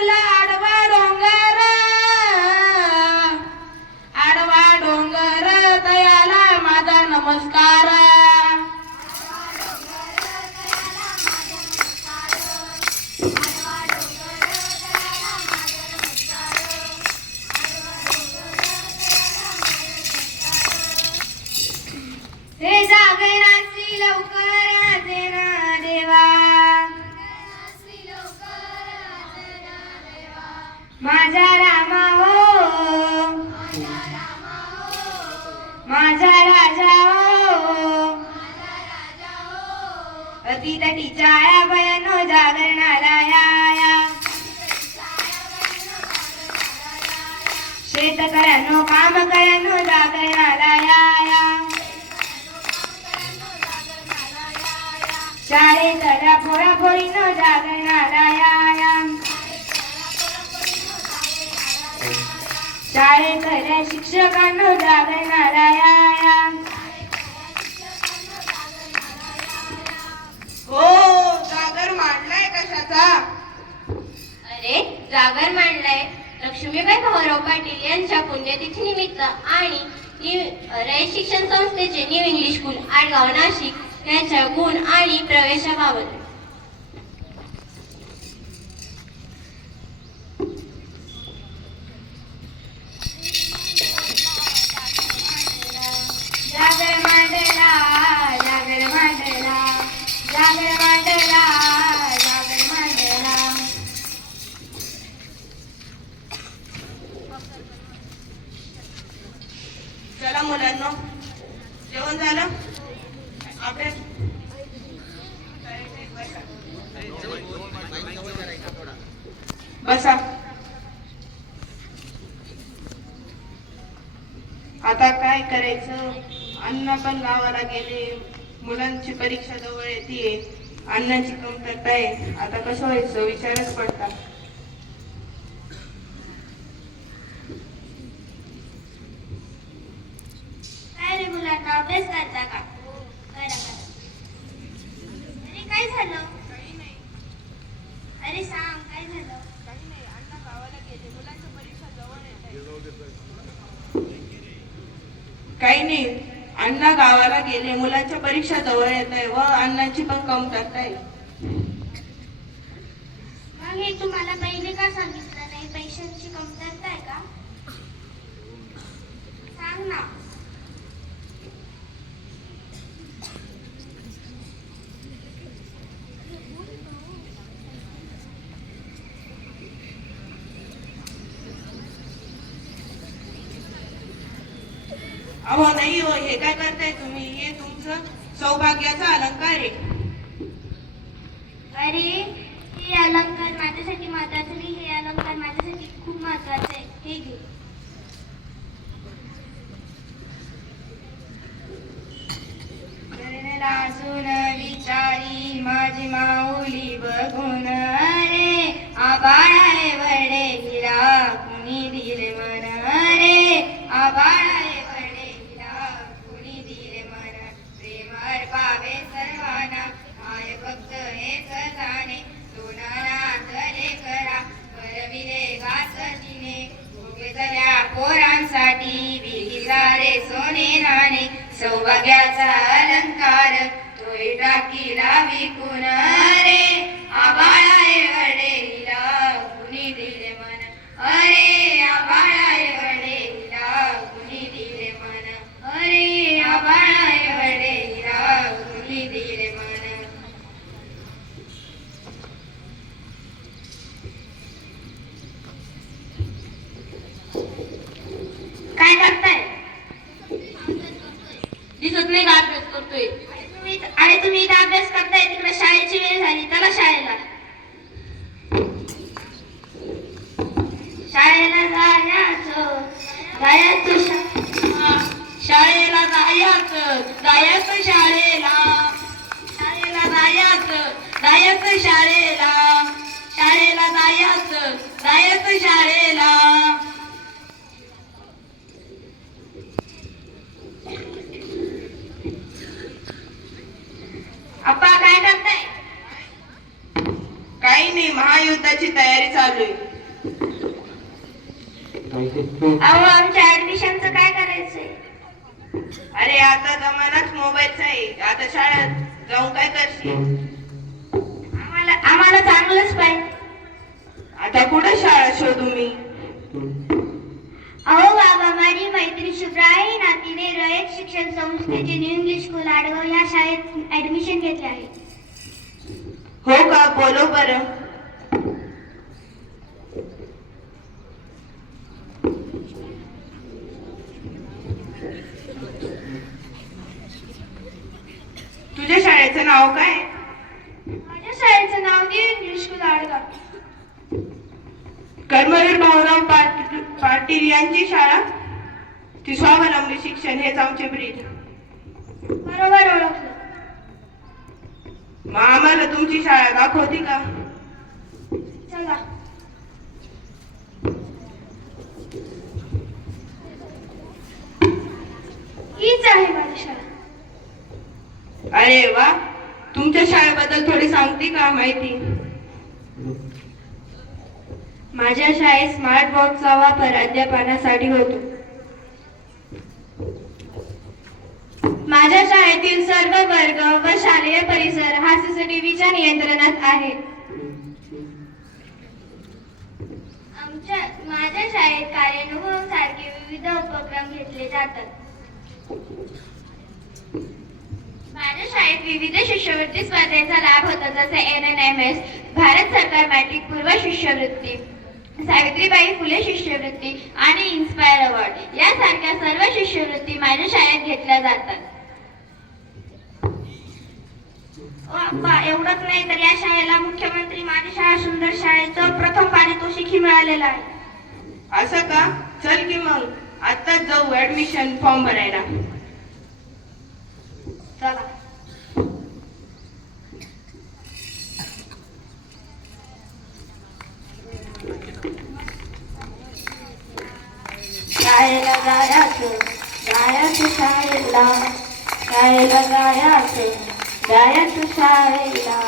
चढला आडवा डोंगर दयाला माझा नमस्कार. हे जागरणाची लवकर देना देवा, माझा रामा हो, माझा राजा हो, अति तटीच्या या भयानो जागरणाला या, शेतकऱ्यांनो काम करानो जागरणाला या, शाळेतल्या पोरापोरीनो जागरणाला या, शाळेतल्या शिक्षकांनो जागरणाला या. हो, जागर मांडलाय कशाचा? अरे जागर मांडलाय लक्ष्मीबाई भाऊराव पाटील यांच्या पुण्यतिथी निमित्त आणि रयत शिक्षण संस्थेचे new English school Adgaon Nashik याच्या गुण आणि प्रवेशाबाबत. जागर मांडला, जागर मांडला, जागर मांडला, जागर मांडला. चला मुलांनो, जेवण झालं? अभ्यास बसा. आता काय करायचं? अण्णा पण गावाला गेले, मुलांची परीक्षा जवळ येते, अन्नाची कमतरता आहे. आता कसं व्हायचं विचारच पडतात. काय रे मुलांना अभ्यास करता का? अरे काय झालं? काही नाही, अरे सांग काय झालं? काही नाही. अण्णा गावाला गेले, मुलांच्या परीक्षा जवळ येत. काही नाही, अण्णा गावाला गेले, मुलांच्या परीक्षा जवळ येत आहे व अन्नाची पण कमतरता आहे. मग हे तुम्हाला पहिले का सांगितलं नाही? पैशांची कमतरता आहे का? सांग ना. अहो नाही हो, हे काय करताय तुम्ही? हे तुमचं सौभाग्याचा अलंकार आहे. अरे हे अलंकार माझ्यासाठी महत्वाचे नाही, हे अलंकार माझ्यासाठी खूप महत्वाचे आहे. हे घे. लाजून विचारी माझी माऊली बघून, अरे आबाळाय वडे हिरा कुणी दिले मन, अरे आबाळाय वडे हिरा कुणी दिले मन. प्रेमर पावे सर्वांना माय भक्त हेच जाणे, सोनानाथ लेकरा करविले घासतीने, भोगेतल्या पोरांसाठी विधी सारे सोने नाणे. सौभाग्याचा अलंकार तोय टाकीला विकून, अरे आबाळाय वडे हिला कुणी दिले मन, अरे आबाळाय वडे हिला कुणी दिले मन, अरे आबाळाय वडे हिला कुणी दिले मन. काय करताय? दिसत नाही का अभ्यास करतोय? अरे तुम्ही इथं अभ्यास करताय, तिकडे शाळेची वेळ झाली, चला शाळेला. शाळेला जायचं, शाळेला जायचं, जायचं शाळेला, शाळेला जायचं, जायचं शाळेला, शाळेला जायचं, जायचं शाळेला. काही नाही, महायुद्धाची तयारी चालू आहे. अहो आमच्या ऍडमिशनचं काय करायचंय? अरे आता जमानाच मोबाईलचा आहे. आता शाळेत जाऊन काय करशील? आम्हाला चांगलंच पाहिजे. आता कुठे शाळा शोधू मी? अहो बाबा, माझी मैत्रीण शुभ्रा आहे ना, तिने रयत शिक्षण संस्थेचे न्यू इंग्लिश स्कूल आडगाव ह्या शाळेत ऍडमिशन घेतले आहे. हो का? बोलो बरं. तुझ्या शाळेचं नाव काय? माझ्या शाळेचं नाव new English school Adgaon. Karmaveer Bhaurao Patil यांची शाळा, ती स्वावलंबी शिक्षण, हेच आमचे ब्रीद. बरोबर ओळखलं. मग आम्हाला तुमची शाळा दाखवते का? चला. हीच आहे माझी शाळा. अरे वा, तुमच्या शाळेबद्दल थोडी सांगते का माहिती? माझ्या शाळेत स्मार्ट बोर्डचा वापर अध्यापनासाठी होतो. माझ्या शाळेतील सर्व वर्ग व शालेय परिसर हा CCTVच्या नियंत्रणात आहे. माझ्या शाळेत कार्यानुभव सारखे विविध उपक्रम घेतले जातात. माझ्या शाळेत विविध शिष्यवृत्ती स्पर्धेचा लाभ होतो, जसे NNMS, भारत सरकार मॅट्रिक पूर्व शिष्यवृत्ती, सावित्रीबाई फुले शिष्यवृत्ती आणि इन्स्पायर अवॉर्ड यासारख्या सर्व शिष्यवृत्ती माझ्या शाळेत घेतल्या जातात. एवढंच नाही तर या शाळेला मुख्यमंत्री माझी शाळा सुंदर शाळेचं प्रथम पारितोषिकही मिळालेलं आहे. असं का? चल की मग आत्ताच जाऊ ऍडमिशन फॉर्म भरायला. चला. शाळेला जायचं शाळेला, शाळेला जायचं शाळेला.